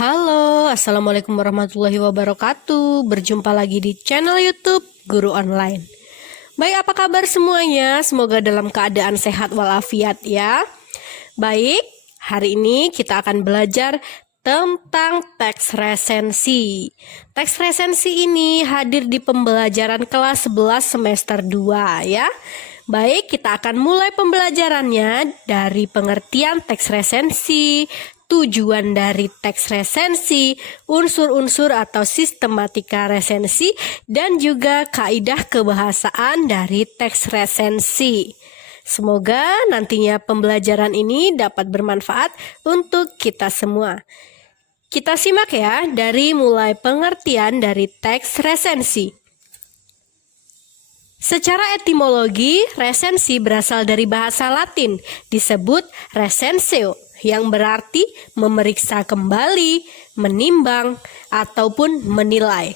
Halo, Assalamualaikum warahmatullahi wabarakatuh. Berjumpa lagi di channel YouTube Guru Online. Baik, apa kabar semuanya? Semoga dalam keadaan sehat walafiat ya. Baik, hari ini kita akan belajar tentang teks resensi. Teks resensi ini hadir di pembelajaran kelas 11 semester 2 ya. Baik, kita akan mulai pembelajarannya dari pengertian teks resensi, tujuan dari teks resensi, unsur-unsur atau sistematika resensi, dan juga kaidah kebahasaan dari teks resensi. Semoga nantinya pembelajaran ini dapat bermanfaat untuk kita semua. Kita simak ya dari mulai pengertian dari teks resensi. Secara etimologi, resensi berasal dari bahasa Latin, disebut recensio, yang berarti memeriksa kembali, menimbang, ataupun menilai.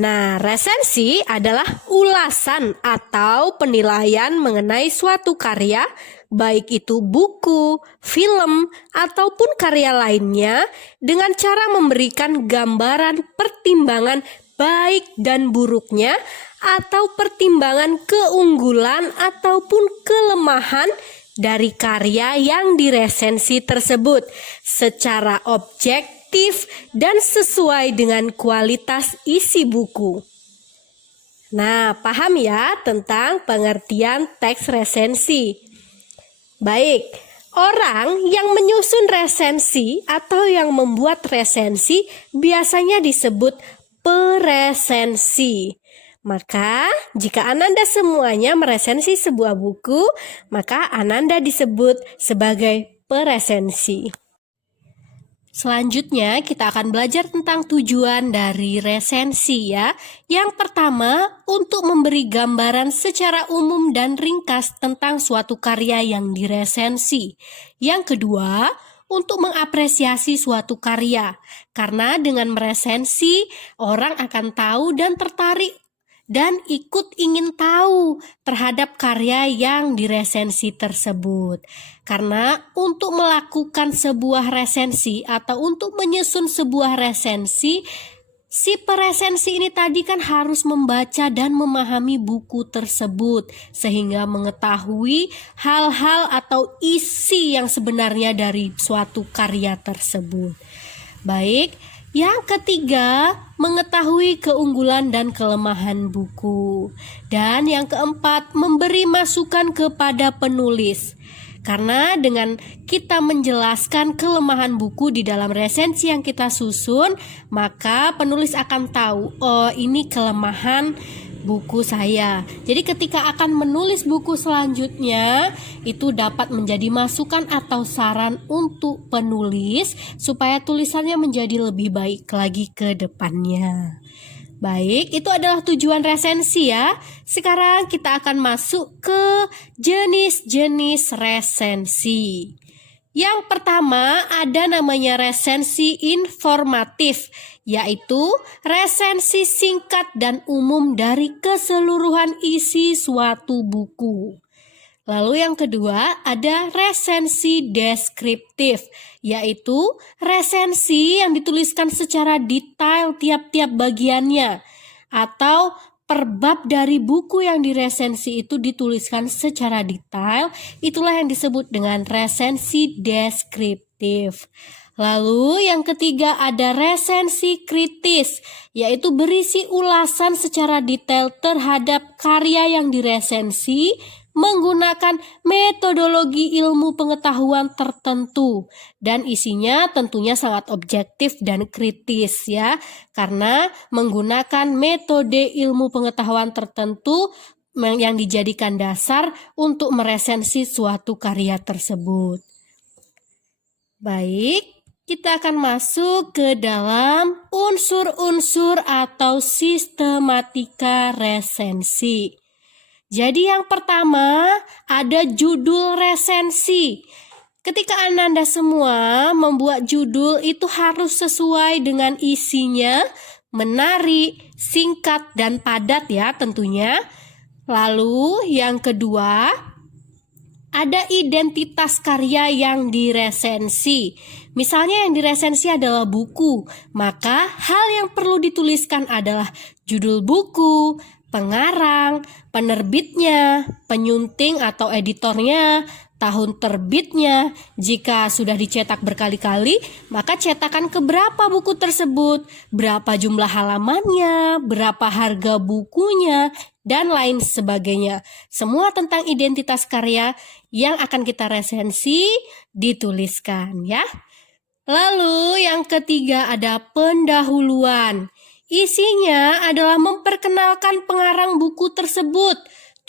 Nah, resensi adalah ulasan atau penilaian mengenai suatu karya, baik itu buku, film, ataupun karya lainnya, dengan cara memberikan gambaran pertimbangan baik dan buruknya, atau pertimbangan keunggulan ataupun kelemahan dari karya yang diresensi tersebut secara objektif dan sesuai dengan kualitas isi buku. Nah, paham ya tentang pengertian teks resensi? Baik, orang yang menyusun resensi atau yang membuat resensi biasanya disebut peresensi. Maka, jika Ananda semuanya meresensi sebuah buku, maka Ananda disebut sebagai peresensi. Selanjutnya, kita akan belajar tentang tujuan dari resensi ya. Yang pertama, untuk memberi gambaran secara umum dan ringkas tentang suatu karya yang diresensi. Yang kedua, untuk mengapresiasi suatu karya. Karena dengan meresensi, orang akan tahu dan tertarik dan ikut ingin tahu terhadap karya yang diresensi tersebut. Karena untuk melakukan sebuah resensi atau untuk menyusun sebuah resensi, si peresensi ini tadi kan harus membaca dan memahami buku tersebut sehingga mengetahui hal-hal atau isi yang sebenarnya dari suatu karya tersebut. Baik, yang ketiga, mengetahui keunggulan dan kelemahan buku. Dan yang keempat, memberi masukan kepada penulis. Karena dengan kita menjelaskan kelemahan buku di dalam resensi yang kita susun, maka penulis akan tahu, oh ini kelemahan buku saya. Jadi ketika akan menulis buku selanjutnya, itu dapat menjadi masukan atau saran untuk penulis supaya tulisannya menjadi lebih baik lagi ke depannya. Baik, itu adalah tujuan resensi ya. Sekarang kita akan masuk ke jenis-jenis resensi. Yang pertama ada namanya resensi informatif, yaitu resensi singkat dan umum dari keseluruhan isi suatu buku. Lalu yang kedua ada resensi deskriptif, yaitu resensi yang dituliskan secara detail tiap-tiap bagiannya, atau per bab dari buku yang diresensi itu dituliskan secara detail, itulah yang disebut dengan resensi deskriptif. Lalu yang ketiga ada resensi kritis, yaitu berisi ulasan secara detail terhadap karya yang diresensi menggunakan metodologi ilmu pengetahuan tertentu, dan isinya tentunya sangat objektif dan kritis ya, karena menggunakan metode ilmu pengetahuan tertentu yang dijadikan dasar untuk meresensi suatu karya tersebut. Baik, kita akan masuk ke dalam unsur-unsur atau sistematika resensi. Jadi yang pertama ada judul resensi. Ketika Ananda semua membuat judul itu harus sesuai dengan isinya, menarik, singkat, dan padat ya tentunya. Lalu yang kedua ada identitas karya yang diresensi. Misalnya yang diresensi adalah buku, maka hal yang perlu dituliskan adalah judul buku, pengarang, penerbitnya, penyunting atau editornya, tahun terbitnya. Jika sudah dicetak berkali-kali, maka cetakan keberapa buku tersebut, berapa jumlah halamannya, berapa harga bukunya, dan lain sebagainya. Semua tentang identitas karya yang akan kita resensi dituliskan ya. Lalu yang ketiga ada pendahuluan. Isinya adalah memperkenalkan pengarang buku tersebut.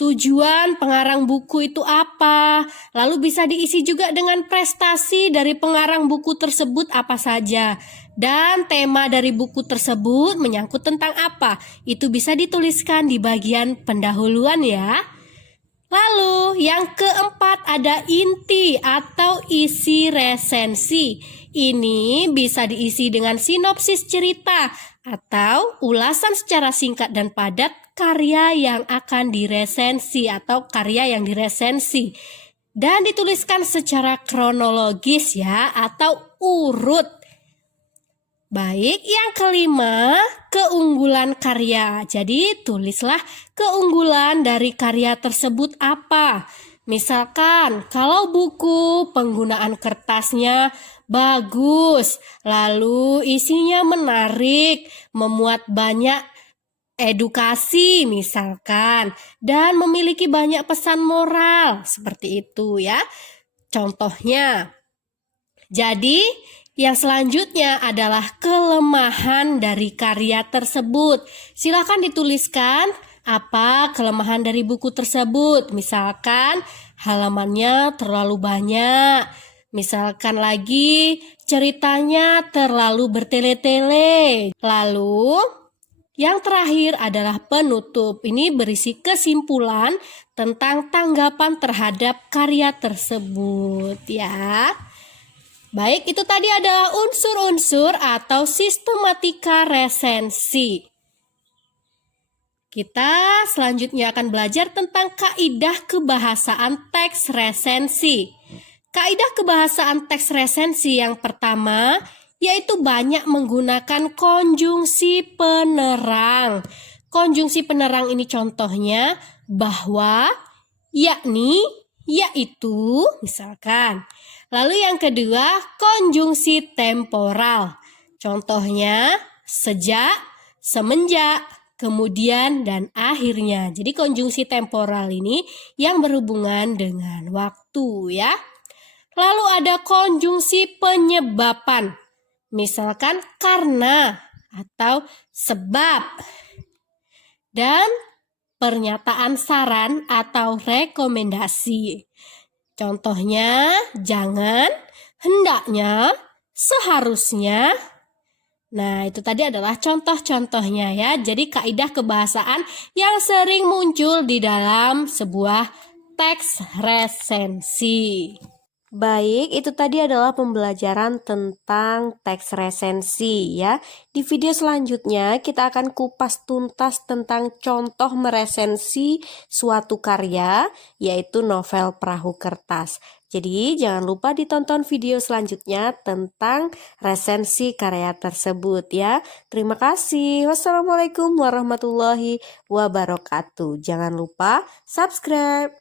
Tujuan pengarang buku itu apa? Lalu bisa diisi juga dengan prestasi dari pengarang buku tersebut apa saja. Dan tema dari buku tersebut menyangkut tentang apa? Itu bisa dituliskan di bagian pendahuluan ya. Lalu yang keempat ada inti atau isi resensi. Ini bisa diisi dengan sinopsis cerita atau ulasan secara singkat dan padat karya yang akan diresensi atau karya yang diresensi. Dan dituliskan secara kronologis ya atau urut. Baik, yang kelima, keunggulan karya. Jadi, tulislah keunggulan dari karya tersebut apa. Misalkan, kalau buku penggunaan kertasnya bagus, lalu isinya menarik, memuat banyak edukasi misalkan, dan memiliki banyak pesan moral, seperti itu ya. Contohnya, jadi yang selanjutnya adalah kelemahan dari karya tersebut. Silakan dituliskan apa kelemahan dari buku tersebut. Misalkan halamannya terlalu banyak. Misalkan lagi ceritanya terlalu bertele-tele. Lalu yang terakhir adalah penutup. Ini berisi kesimpulan tentang tanggapan terhadap karya tersebut ya. Baik, itu tadi adalah unsur-unsur atau sistematika resensi. Kita selanjutnya akan belajar tentang kaidah kebahasaan teks resensi. Kaidah kebahasaan teks resensi yang pertama yaitu banyak menggunakan konjungsi penerang. Konjungsi penerang ini contohnya bahwa, yakni, yaitu, misalkan. Lalu yang kedua, konjungsi temporal. Contohnya, sejak, semenjak, kemudian, dan akhirnya. Jadi konjungsi temporal ini yang berhubungan dengan waktu ya. Lalu ada konjungsi penyebaban. Misalkan karena atau sebab. Dan pernyataan saran atau rekomendasi. Contohnya, jangan, hendaknya, seharusnya. Nah, itu tadi adalah contoh-contohnya ya. Jadi kaidah kebahasaan yang sering muncul di dalam sebuah teks resensi. Baik, itu tadi adalah pembelajaran tentang teks resensi ya. Di video selanjutnya kita akan kupas tuntas tentang contoh meresensi suatu karya, yaitu novel Perahu Kertas. Jadi jangan lupa ditonton video selanjutnya tentang resensi karya tersebut ya. Terima kasih. Wassalamualaikum warahmatullahi wabarakatuh. Jangan lupa subscribe.